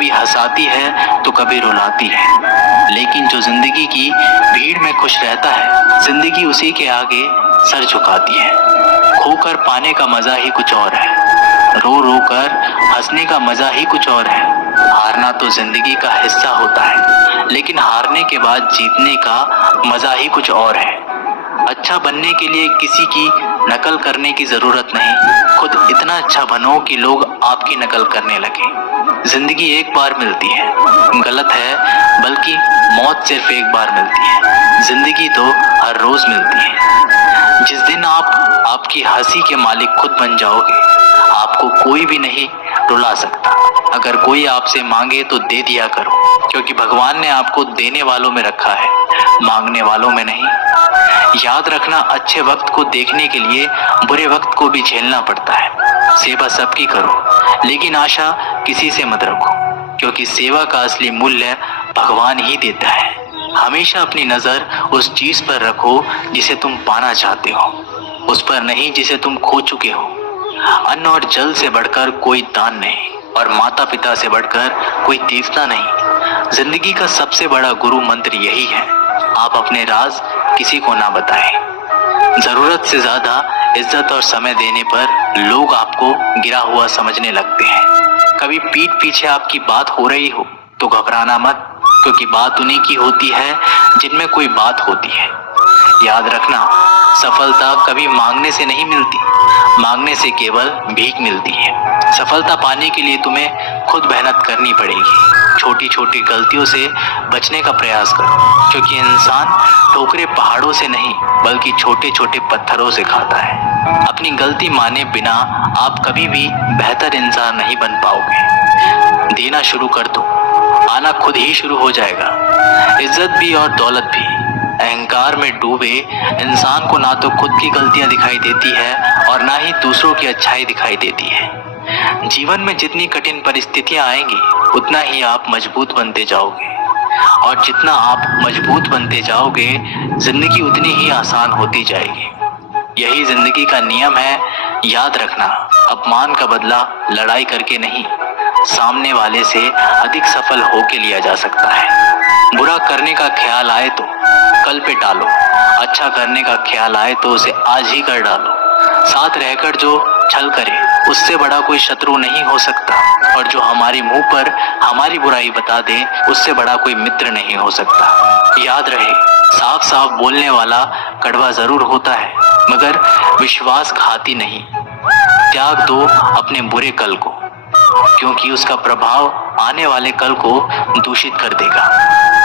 कभी हंसाती है तो कभी रुलाती है, लेकिन जो जिंदगी की भीड़ में खुश रहता है, जिंदगी उसी के आगे सर झुकाती है। खोकर पाने का मजा ही कुछ और है, रो रो कर हंसने का मजा ही कुछ और है। हारना तो जिंदगी का हिस्सा होता है, लेकिन हारने के बाद जीतने का मजा ही कुछ और है। अच्छा बनने के लिए किसी की नकल करने की जरूरत नहीं, खुद इतना अच्छा बनो कि लोग आपकी नकल करने लगे। जिंदगी एक बार मिलती है, गलत है, बल्कि मौत सिर्फ एक बार मिलती है। जिंदगी तो हर रोज मिलती है। जिस दिन आप आपकी हंसी के मालिक खुद बन जाओगे, आपको कोई भी नहीं रुला सकता। अगर कोई आपसे मांगे तो दे दिया करो, क्योंकि भगवान ने आपको देने वालों में रखा है, मांगने वालों में नहीं। याद रखना, अच्छे वक्त को देखने के लिए बुरे वक्त को भी झेलना पड़ता है। सेवा सबकी करो, लेकिन आशा किसी से मत रखो, क्योंकि सेवा का असली मूल्य भगवान ही देता है। हमेशा अपनी नजर उस चीज पर रखो जिसे तुम पाना चाहते हो, उस पर नहीं जिसे तुम खो चुके हो। अन्न और जल से बढ़कर कोई दान नहीं, और माता पिता से बढ़कर कोई देवता नहीं। जिंदगी का सबसे बड़ा गुरु मंत्र यही है, आप अपने राज किसी को ना बताएं। जरूरत से ज्यादा इज्जत और समय देने पर लोग आपको गिरा हुआ समझने लगते हैं। कभी पीठ पीछे आपकी बात हो रही हो तो घबराना मत, क्योंकि बात उन्हीं की होती है जिनमें कोई बात होती है। याद रखना, सफलता कभी मांगने से नहीं मिलती, मांगने से केवल भीख मिलती है। सफलता पाने के लिए तुम्हें खुद मेहनत करनी पड़ेगी। छोटी छोटी गलतियों से बचने का प्रयास करो, क्योंकि इंसान ठोकरे पहाड़ों से नहीं बल्कि छोटे छोटे पत्थरों से खाता है। अपनी गलती माने बिना आप कभी भी बेहतर इंसान नहीं बन पाओगे। देना शुरू कर दो, आना खुद ही शुरू हो जाएगा। इज्जत भी और दौलत भी। अहंकार में डूबे इंसान को ना तो खुद की गलतियां दिखाई देती है और ना ही दूसरों की अच्छाई दिखाई देती है। जीवन में जितनी कठिन परिस्थितियां आएंगी, उतना ही आप मजबूत बनते जाओगे, और जितना आप मजबूत बनते जाओगे, जिंदगी उतनी ही आसान होती जाएगी। यही जिंदगी का नियम है। याद रखना, अपमान का बदला लड़ाई करके नहीं, सामने वाले से अधिक सफल होके लिया जा सकता है। बुरा करने का ख्याल आए तो कल पे टालो, अच्छा करने का ख्याल आए तो उसे आज ही कर डालो। साथ रहकर जो छल करे, उससे बड़ा कोई शत्रु नहीं हो सकता, और जो हमारे मुंह पर हमारी बुराई बता दे, उससे बड़ा कोई मित्र नहीं हो सकता। याद रहे, साफ साफ बोलने वाला कड़वा जरूर होता है, मगर विश्वासघाती नहीं। त्याग दो अपने बुरे कल को, क्योंकि उसका प्रभाव आने वाले कल को दूषित कर देगा।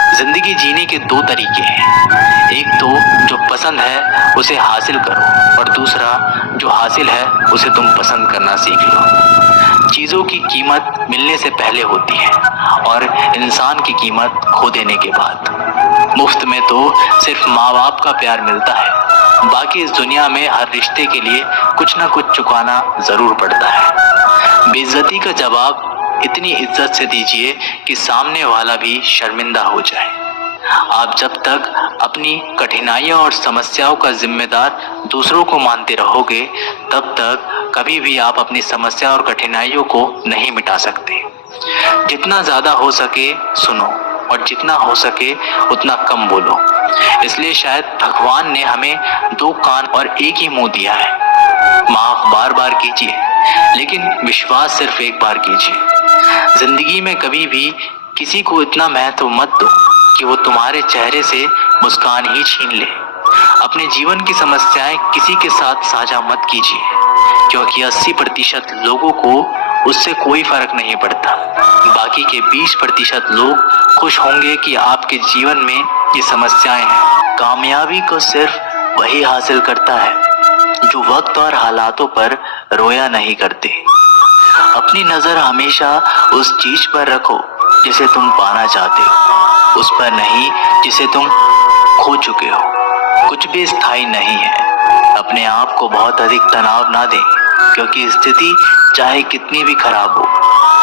जिंदगी जीने के दो तरीके हैं, एक तो जो पसंद है उसे हासिल करो, और दूसरा जो हासिल है उसे तुम पसंद करना सीख लो। चीजों की कीमत मिलने से पहले होती है, और इंसान की कीमत खो देने के बाद। मुफ्त में तो सिर्फ माँ बाप का प्यार मिलता है, बाकी इस दुनिया में हर रिश्ते के लिए कुछ ना कुछ चुकाना जरूर पड़ता है। बेइज्जती का जवाब इतनी इज्जत से दीजिए कि सामने वाला भी शर्मिंदा हो जाए। आप जब तक अपनी कठिनाइयों और समस्याओं का जिम्मेदार दूसरों को मानते रहोगे, तब तक कभी भी आप अपनी समस्या और कठिनाइयों को नहीं मिटा सकते। जितना ज्यादा हो सके सुनो, और जितना हो सके उतना कम बोलो। इसलिए शायद भगवान ने हमें दो कान और एक ही मुंह दिया है। माफ बार बार कीजिए, लेकिन विश्वास सिर्फ एक बार कीजिए। जिंदगी में कभी भी किसी को इतना महत्व मत दो कि वो तुम्हारे चेहरे से मुस्कान ही छीन ले। अपने जीवन की समस्याएं किसी के साथ साझा मत कीजिए, क्योंकि 80% लोगों को उससे कोई फर्क नहीं पड़ता। बाकी के 20% लोग खुश होंगे कि आपके जीवन में ये समस्याएं हैं। कामयाबी को सिर्फ वही हासिल करता है जो वक्त और हालातों पर रोया नहीं करते। अपनी नजर हमेशा उस चीज पर रखो जिसे तुम पाना चाहते हो, उस पर नहीं जिसे तुम खो चुके हो। कुछ भी स्थायी नहीं है। अपने आप को बहुत अधिक तनाव ना दें, क्योंकि स्थिति चाहे कितनी भी खराब हो,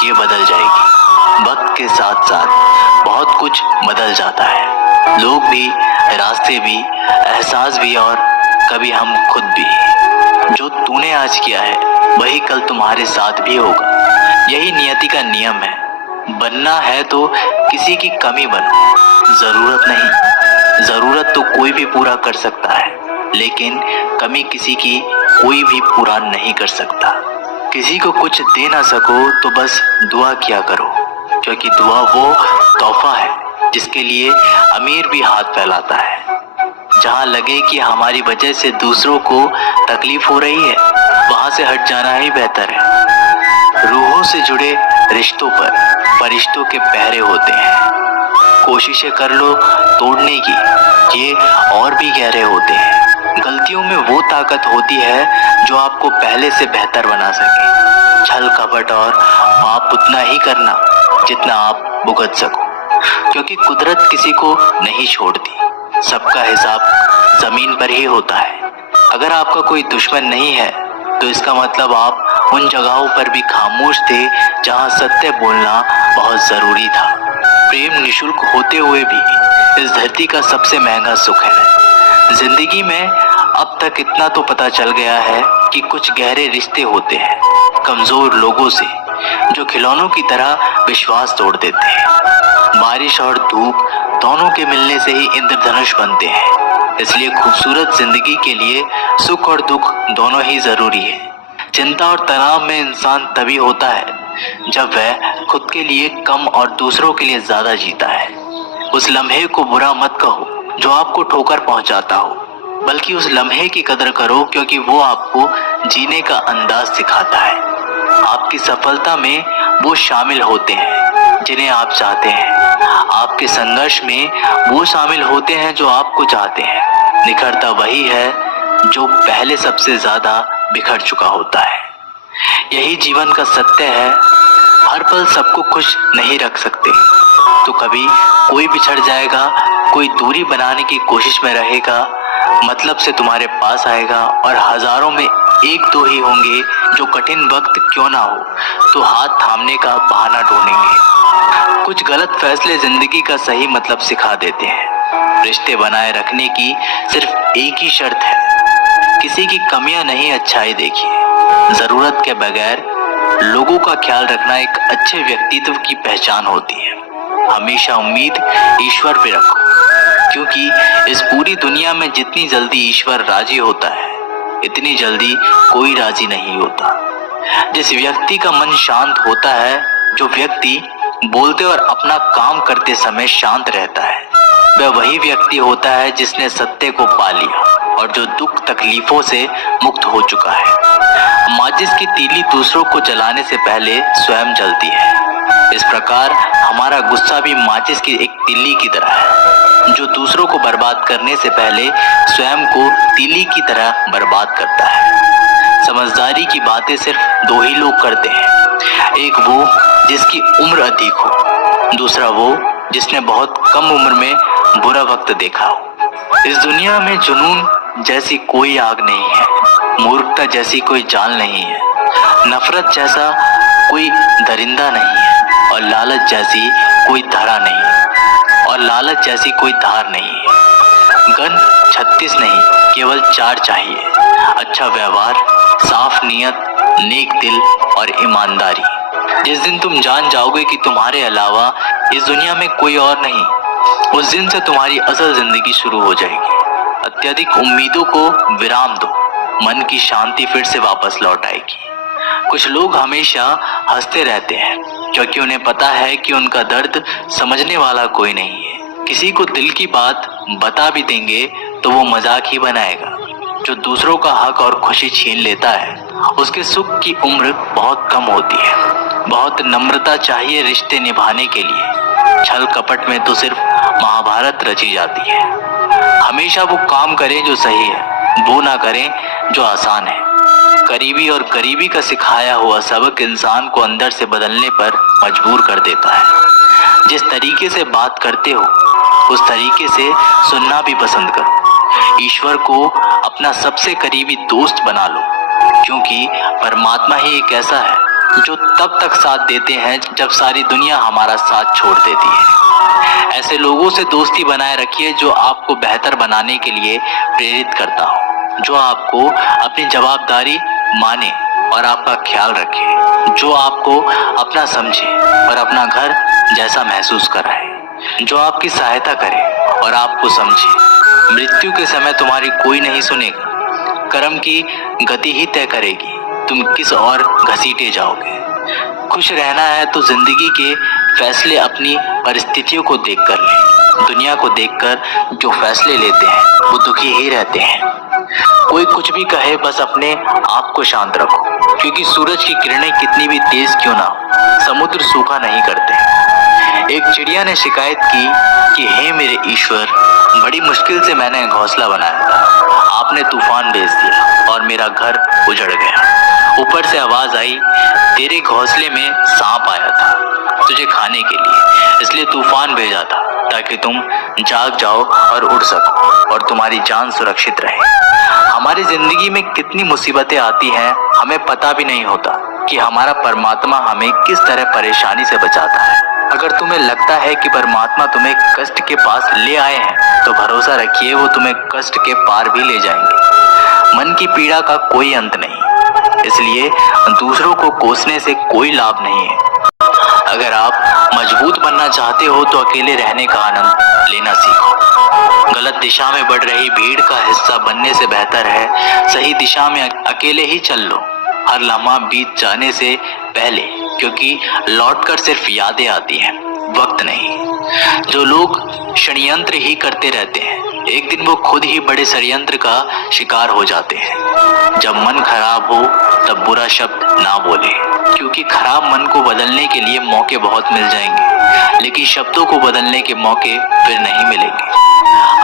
ये बदल जाएगी। वक्त के साथ साथ बहुत कुछ बदल जाता है, लोग भी, रास्ते भी, एहसास भी, और कभी हम खुद भी। जो तूने आज किया है वही कल तुम्हारे साथ भी होगा। यही नियति का नियम है। बनना है तो किसी की कमी बनो, जरूरत नहीं। जरूरत तो कोई भी पूरा कर सकता है, लेकिन कमी किसी की कोई भी पूरा नहीं कर सकता। किसी को कुछ दे ना सको तो बस दुआ किया करो, क्योंकि दुआ वो तोहफा है जिसके लिए अमीर भी हाथ फैलाता है। जहाँ लगे कि हमारी वजह से दूसरों को तकलीफ हो रही है, वहां से हट जाना ही बेहतर है। रूहों से जुड़े रिश्तों पर फरिश्तों के पहरे होते हैं। कोशिशें कर लो तोड़ने की, ये और भी गहरे होते हैं। गलतियों में वो ताकत होती है जो आपको पहले से बेहतर बना सके। छल कपट और पाप उतना ही करना जितना आप भुगत सको, क्योंकि कुदरत किसी को नहीं छोड़ती। सबका हिसाब जमीन पर ही होता है। अगर आपका कोई दुश्मन नहीं है तो इसका मतलब आप उन जगहों पर भी खामोश थे जहां सत्य बोलना बहुत जरूरी था। प्रेम निशुल्क होते हुए भी इस धरती का सबसे महंगा सुख है। जिंदगी में अब तक इतना तो पता चल गया है कि कुछ गहरे रिश्ते होते हैं कमजोर लोगों से, जो खिलौनों की तरह विश्वास तोड़ देते हैं। बारिश और धूप दोनों के मिलने से ही इंद्रधनुष बनते हैं। इसलिए खूबसूरत जिंदगी के लिए सुख और दुख दोनों ही जरूरी है। चिंता और तनाव में इंसान तभी होता है जब वह खुद के लिए कम और दूसरों के लिए ज्यादा जीता है। उस लम्हे को बुरा मत कहो जो आपको ठोकर पहुंचाता हो, बल्कि उस लम्हे की कदर करो, क्योंकि वो आपको जीने का अंदाज सिखाता है। आपकी सफलता में वो शामिल होते हैं जिन्हें आप चाहते हैं। आपके संघर्ष में वो शामिल होते हैं जो आपको चाहते हैं। निखरता वही है जो पहले सबसे ज्यादा बिखर चुका होता है। यही जीवन का सत्य है। हर पल सबको खुश नहीं रख सकते, तो कभी कोई बिछड़ जाएगा, कोई दूरी बनाने की कोशिश में रहेगा, मतलब से तुम्हारे पास आएगा, और हजारों में एक दो ही होंगे जो कठिन वक्त क्यों ना हो तो हाथ थामने का बहाना ढूंढेंगे। कुछ गलत फैसले जिंदगी का सही मतलब सिखा देते हैं। रिश्ते बनाए रखने की सिर्फ एक ही शर्त है, किसी की कमियां नहीं, अच्छाई देखिए। जरूरत के बगैर लोगों का ख्याल रखना एक अच्छे व्यक्तित्व की पहचान होती है। हमेशा उम्मीद ईश्वर पे रखो, क्योंकि इस पूरी दुनिया में जितनी जल्दी ईश्वर राजी होता है, इतनी जल्दी कोई राजी नहीं होता। जिस व्यक्ति का मन शांत होता है, जो व्यक्ति बोलते और अपना काम करते समय शांत रहता है, वह वही व्यक्ति होता है जिसने सत्य को पा लिया और जो दुख तकलीफों से मुक्त हो चुका है। माचिस की तीली दूसरों को जलाने से पहले स्वयं जलती है। इस प्रकार हमारा गुस्सा भी माचिस की एक तीली की तरह है, जो दूसरों को बर्बाद करने से पहले स्वयं को तीली की तरह बर्बाद करता है। समझदारी की बातें सिर्फ दो ही लोग करते हैं, एक वो जिसकी उम्र अधिक हो, दूसरा वो जिसने बहुत कम उम्र में बुरा वक्त देखा हो। इस दुनिया में जुनून जैसी कोई आग नहीं है, मूर्खता जैसी कोई जाल नहीं है, नफरत जैसा कोई दरिंदा नहीं है, और लालच जैसी कोई धारा नहीं है। गन 36 नहीं, केवल 4 चाहिए, अच्छा व्यवहार, साफ नियत, नेक दिल और ईमानदारी। जिस दिन तुम जान जाओगे कि तुम्हारे अलावा इस दुनिया में कोई और नहीं, उस दिन से तुम्हारी असल जिंदगी शुरू हो जाएगी। अत्यधिक उम्मीदों को विराम दो, मन की शांति फिर से वापस लौट आएगी। कुछ लोग हमेशा हंसते रहते हैं क्योंकि उन्हें पता है कि उनका दर्द समझने वाला कोई नहीं है। किसी को दिल की बात बता भी देंगे तो वो मजाक ही बनाएगा। जो दूसरों का हक और खुशी छीन लेता है, उसके सुख की उम्र बहुत कम होती है। बहुत नम्रता चाहिए रिश्ते निभाने के लिए। छल कपट में तो सिर्फ महाभारत रची जाती है। हमेशा वो काम करें जो सही है, वो ना करें जो आसान है। करीबी और गरीबी का सिखाया हुआ सबक इंसान को अंदर से बदलने पर मजबूर कर देता है। जिस तरीके से बात करते हो, उस तरीके से सुनना भी पसंद करो। ईश्वर को अपना सबसे करीबी दोस्त बना लो, क्योंकि परमात्मा ही एक ऐसा है जो तब तक साथ देते हैं जब सारी दुनिया हमारा साथ छोड़ देती है। ऐसे लोगों से दोस्ती बनाए रखिए जो आपको बेहतर बनाने के लिए प्रेरित करता हो, जो आपको अपनी जवाबदारी माने और आपका ख्याल रखे, जो आपको अपना समझे और अपना घर जैसा महसूस कराए, जो आपकी सहायता करे और आपको समझे। मृत्यु के समय तुम्हारी कोई नहीं सुनेगा, कर्म की गति ही तय करेगी तुम किस ओर घसीटे जाओगे। खुश रहना है तो जिंदगी के फैसले अपनी परिस्थितियों को देखकर ले। दुनिया को देखकर जो फैसले लेते हैं वो दुखी ही रहते हैं। कोई कुछ भी कहे, बस अपने आप को शांत रखो, क्योंकि सूरज की किरणें कितनी भी तेज क्यों ना हो, समुद्र सूखा नहीं करते। एक चिड़िया ने शिकायत की कि हे मेरे ईश्वर, बड़ी मुश्किल से मैंने घोंसला बनाया था, आपने तूफान भेज दिया और मेरा घर उजड़ गया। ऊपर से आवाज आई, तेरे घोंसले में सांप आया था तुझे खाने के लिए, इसलिए तूफान भेजा था ताकि तुम जाग जाओ और उड़ सको और तुम्हारी जान सुरक्षित रहे। हमारी जिंदगी में कितनी मुसीबतें आती हैं, हमें पता भी नहीं होता कि हमारा परमात्मा हमें किस तरह परेशानी से बचाता है। अगर तुम्हें लगता है कि परमात्मा तुम्हें कष्ट के पास ले आए हैं, तो भरोसा रखिए वो तुम्हें कष्ट के पार भी ले जाएंगे। मन की पीड़ा का कोई अंत नहीं, इसलिए दूसरों को कोसने से कोई लाभ नहीं है। अगर आप मजबूत बनना चाहते हो तो अकेले रहने का आनंद लेना सीखो। गलत दिशा में बढ़ रही भीड़ का हिस्सा बनने से बेहतर है सही दिशा में अकेले ही चल लो, हर लम्हा बीत जाने से पहले, क्योंकि लौटकर सिर्फ यादें आती हैं, वक्त नहीं। जो लोग षड्यंत्र ही करते रहते हैं, एक दिन वो खुद ही बड़े षड्यंत्र का शिकार हो जाते हैं। जब मन खराब हो तब बुरा शब्द ना बोले, क्योंकि खराब मन को बदलने के लिए मौके बहुत मिल जाएंगे, लेकिन शब्दों को बदलने के मौके फिर नहीं मिलेंगे।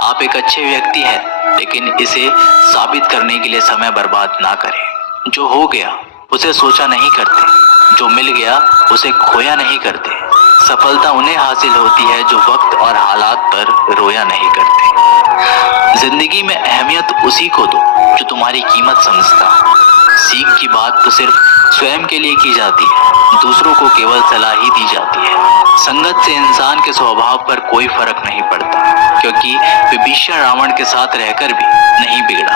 आप एक अच्छे व्यक्ति हैं, लेकिन इसे साबित करने के लिए समय बर्बाद ना करें। जो हो गया उसे सोचा नहीं करते, जो मिल गया उसे खोया नहीं करते। सफलता उन्हें हासिल होती है जो वक्त और हालात पर रोया नहीं करते। जिंदगी में अहमियत उसी को दो जो तुम्हारी कीमत समझता। सीख की बात तो सिर्फ स्वयं के लिए की जाती है, दूसरों को केवल सलाह ही दी जाती है। संगत से इंसान के स्वभाव पर कोई फर्क नहीं पड़ता, क्योंकि विभीषण रावण के साथ रहकर भी नहीं बिगड़ा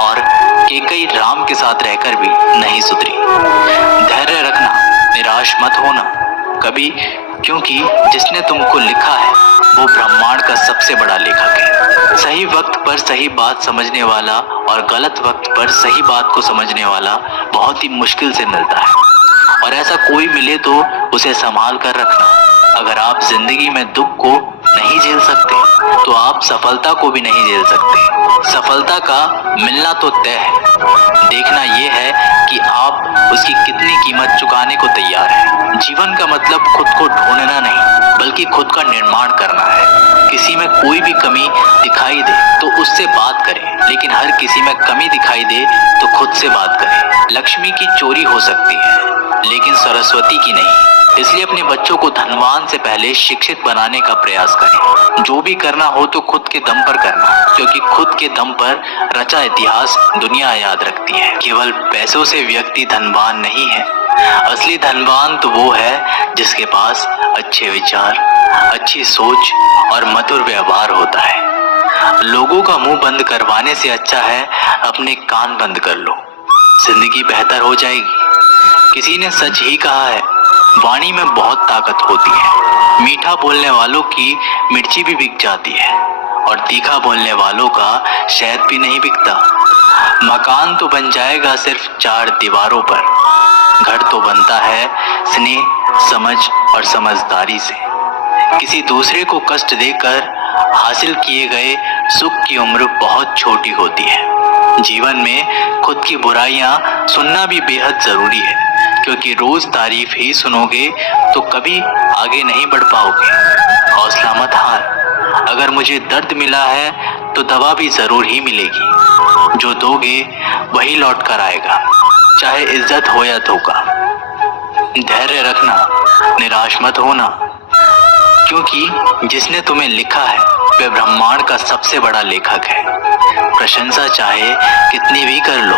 और कैकेयी राम के साथ रहकर भी नहीं सुधरी। धैर्य रखना, निराश मत होना कभी, क्योंकि जिसने तुमको लिखा है वो ब्रह्मांड का सबसे बड़ा लेखक है। सही वक्त पर सही बात समझने वाला और गलत वक्त पर सही बात को समझने वाला बहुत ही मुश्किल से मिलता है, और ऐसा कोई मिले तो उसे संभाल कर रखना। अगर आप जिंदगी में दुख को नहीं झेल सकते तो आप सफलता को भी नहीं झेल सकते। सफलता का मिलना तो तय है, देखना यह है कि आप उसकी कितनी कीमत चुकाने को तैयार हैं। जीवन का मतलब खुद को ढूंढना नहीं, बल्कि खुद का निर्माण करना है। किसी में कोई भी कमी दिखाई दे तो उससे बात करें, लेकिन हर किसी में कमी दिखाई दे तो खुद से बात करें। लक्ष्मी की चोरी हो सकती है, लेकिन सरस्वती की नहीं। इसलिए अपने बच्चों को धनवान से पहले शिक्षित बनाने का प्रयास करें। जो भी करना हो तो खुद के दम पर करना, क्योंकि खुद के दम पर रचा इतिहास दुनिया याद रखती है। केवल पैसों से व्यक्ति धनवान नहीं है, असली धनवान तो वो है जिसके पास अच्छे विचार, अच्छी सोच और मधुर व्यवहार होता है। लोगों का मुंह बंद करवाने से अच्छा है अपने कान बंद कर लो, जिंदगी बेहतर हो जाएगी। किसी ने सच ही कहा है, वाणी में बहुत ताकत होती है। मीठा बोलने वालों की मिर्ची भी बिक जाती है और तीखा बोलने वालों का शहद भी नहीं बिकता। मकान तो बन जाएगा सिर्फ 4 दीवारों पर, घर तो बनता है स्नेह, समझ और समझदारी से। किसी दूसरे को कष्ट देकर हासिल किए गए सुख की उम्र बहुत छोटी होती है। जीवन में खुद की बुराइयां सुनना भी बेहद जरूरी है, क्योंकि रोज तारीफ ही सुनोगे तो कभी आगे नहीं बढ़ पाओगे। हौसला मत हार, अगर मुझे दर्द मिला है तो दवा भी जरूर ही मिलेगी। जो दोगे वही लौट कर आएगा, चाहे इज्जत हो या धोखा। धैर्य रखना, निराश मत होना, क्योंकि जिसने तुम्हें लिखा है वह ब्रह्मांड का सबसे बड़ा लेखक है। प्रशंसा चाहे कितनी भी कर लो,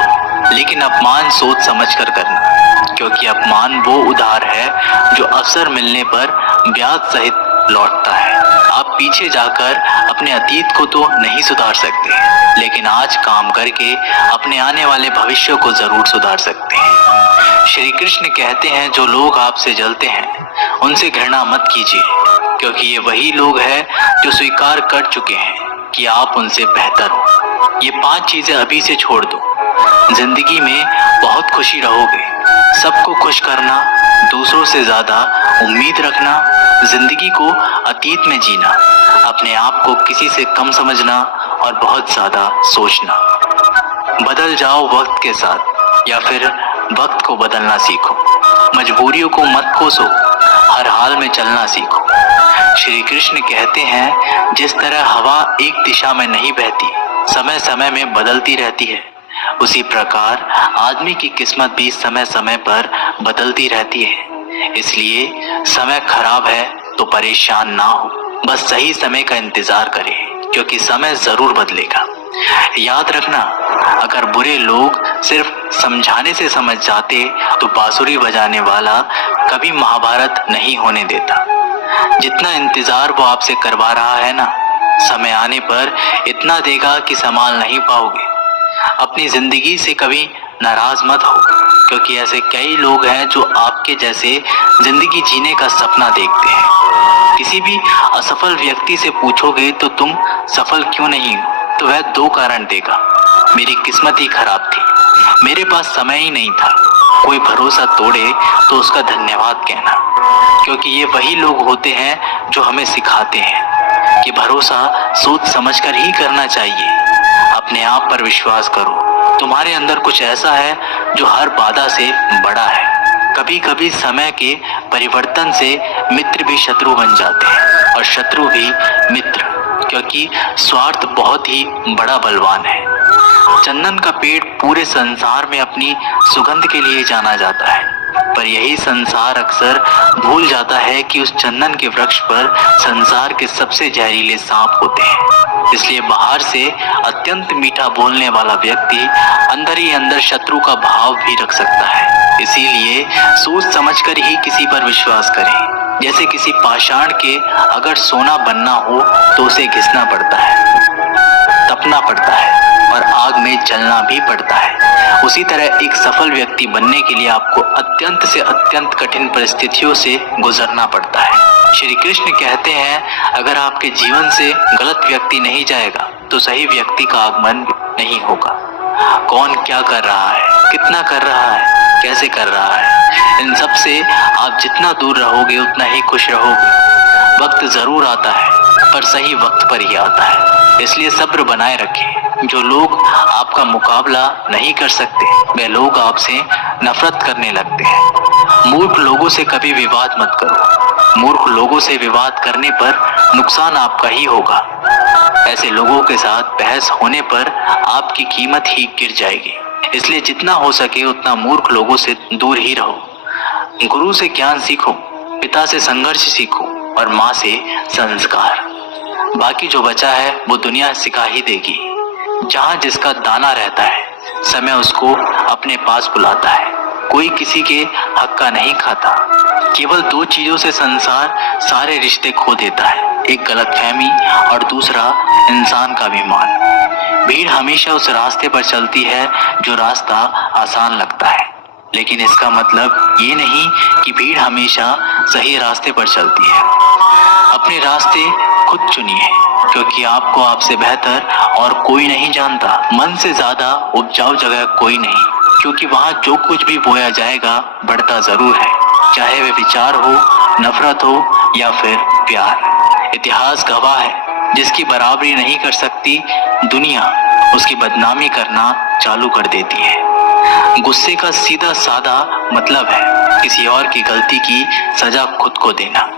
लेकिन अपमान सोच समझ कर करना, क्योंकि अपमान वो उधार है जो अवसर मिलने पर ब्याज सहित लौटता है। आप पीछे जाकर अपने अतीत को तो नहीं सुधार सकते, लेकिन आज काम करके अपने आने वाले भविष्य को जरूर सुधार सकते हैं। श्री कृष्ण कहते हैं जो लोग आपसे जलते हैं उनसे घृणा मत कीजिए, क्योंकि ये वही लोग हैं जो स्वीकार कर चुके हैं कि आप उनसे बेहतर हो। ये 5 चीजें अभी से छोड़ दो, जिंदगी में बहुत खुशी रहोगे। सबको खुश करना, दूसरों से ज्यादा उम्मीद रखना, जिंदगी को अतीत में जीना, अपने आप को किसी से कम समझना और बहुत ज्यादा सोचना। बदल जाओ वक्त के साथ या फिर वक्त को बदलना सीखो। मजबूरियों को मत कोसो, हर हाल में चलना सीखो। श्री कृष्ण कहते हैं जिस तरह हवा एक दिशा में नहीं बहती, समय समय में बदलती रहती है, उसी प्रकार आदमी की किस्मत भी समय समय पर बदलती रहती है। इसलिए समय खराब है तो परेशान ना हो, बस सही समय का इंतजार करें, क्योंकि समय जरूर बदलेगा। याद रखना, अगर बुरे लोग सिर्फ समझाने से समझ जाते तो बांसुरी बजाने वाला कभी महाभारत नहीं होने देता। जितना इंतजार वो आपसे करवा रहा है ना, समय आने पर इतना देगा कि संभाल नहीं पाओगे। अपनी जिंदगी से कभी नाराज मत हो, क्योंकि ऐसे कई लोग हैं जो आपके जैसे जिंदगी जीने का सपना देखते हैं। किसी भी असफल व्यक्ति से पूछोगे तो तुम सफल क्यों नहीं हो, तो वह 2 कारण देगा। मेरी किस्मत ही खराब थी, मेरे पास समय ही नहीं था। कोई भरोसा तोड़े तो उसका धन्यवाद कहना, क्योंकि ये वही लोग होते हैं जो हमें सिखाते हैं कि भरोसा सोच समझकर ही करना चाहिए। अपने आप पर विश्वास करो, तुम्हारे अंदर कुछ ऐसा है जो हर बाधा से बड़ा है। कभी कभी समय के परिवर्तन से मित्र भी शत्रु बन जाते हैं और शत्रु भी मित्र, क्योंकि स्वार्थ बहुत ही बड़ा बलवान है। चंदन का पेड़ पूरे संसार में अपनी सुगंध के लिए जाना जाता है, पर यही संसार अक्सर भूल जाता है कि उस चंदन के वृक्ष पर संसार के सबसे जहरीले सांप होते हैं। इसलिए बाहर से अत्यंत मीठा बोलने वाला व्यक्ति अंदर ही अंदर शत्रु का भाव भी रख सकता है। इसीलिए सोच समझकर ही किसी पर विश्वास करें। जैसे किसी पाषाण के अगर सोना बनना हो तो उसे घिसना पड़ता है, तपना पड़ता है और आग में जलना भी पड़ता है। उसी तरह एक सफल व्यक्ति बनने के लिए आपको अत्यंत से अत्यंत कठिन परिस्थितियों से गुजरना पड़ता है। श्री कृष्ण कहते हैं अगर आपके जीवन से गलत व्यक्ति नहीं जाएगा तो सही व्यक्ति का आगमन नहीं होगा। कौन क्या कर रहा है, कितना कर रहा है, कैसे कर रहा है, इन सब से आप जितना दूर रहोगे उतना ही खुश रहोगे। वक्त जरूर आता है, पर सही वक्त पर ही आता है, इसलिए सब्र बनाए रखें। जो लोग आपका मुकाबला नहीं कर सकते वे लोग आपसे नफरत करने लगते हैं। मूर्ख लोगों से कभी विवाद मत करो, मूर्ख लोगों से विवाद करने पर नुकसान आपका ही होगा। ऐसे लोगों के साथ बहस होने पर आपकी कीमत ही गिर जाएगी। इसलिए जितना हो सके उतना मूर्ख लोगों से दूर ही रहो। गुरु से ज्ञान सीखो, पिता से संघर्ष सीखो और माँ से संस्कार। बाकी जो बचा है वो दुनिया सिखा ही देगी। जहाँ जिसका दाना रहता है समय उसको अपने पास बुलाता है। कोई किसी के हक का नहीं खाता। केवल 2 चीजों से संसार सारे रिश्ते खो देता है, एक गलतफहमी और दूसरा इंसान का अभिमान। भीड़ हमेशा उस रास्ते पर चलती है जो रास्ता आसान लगता है, लेकिन इसका मतलब ये नहीं कि भीड़ हमेशा सही रास्ते पर चलती है। अपने रास्ते खुद चुनिए, क्योंकि आपको आपसे बेहतर और कोई नहीं जानता। मन से ज्यादा उपजाऊ जगह कोई नहीं, क्योंकि वहाँ जो कुछ भी बोया जाएगा बढ़ता जरूर है, चाहे वे विचार हो, नफरत हो या फिर प्यार। इतिहास गवाह है, जिसकी बराबरी नहीं कर सकती दुनिया उसकी बदनामी करना चालू कर देती है। गुस्से का सीधा साधा मतलब है किसी और की गलती की सजा खुद को देना।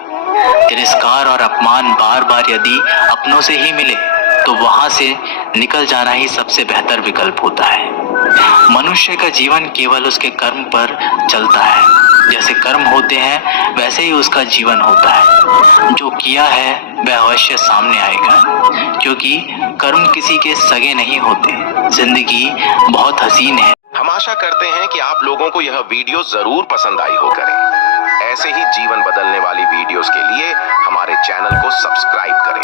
तिरस्कार और अपमान बार बार यदि अपनों से ही मिले तो वहां से निकल जाना ही सबसे बेहतर विकल्प होता है। मनुष्य का जीवन केवल उसके कर्म पर चलता है। जैसे कर्म होते हैं वैसे ही उसका जीवन होता है। जो किया है वह अवश्य सामने आएगा, क्योंकि कर्म किसी के सगे नहीं होते। जिंदगी बहुत हसीन है। हम आशा करते हैं कि आप लोगों को यह वीडियो जरूर पसंद आई हो। करें ऐसे ही जीवन बदलने वाली वीडियोस के लिए हमारे चैनल को सब्सक्राइब करें।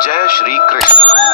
जय श्री कृष्ण।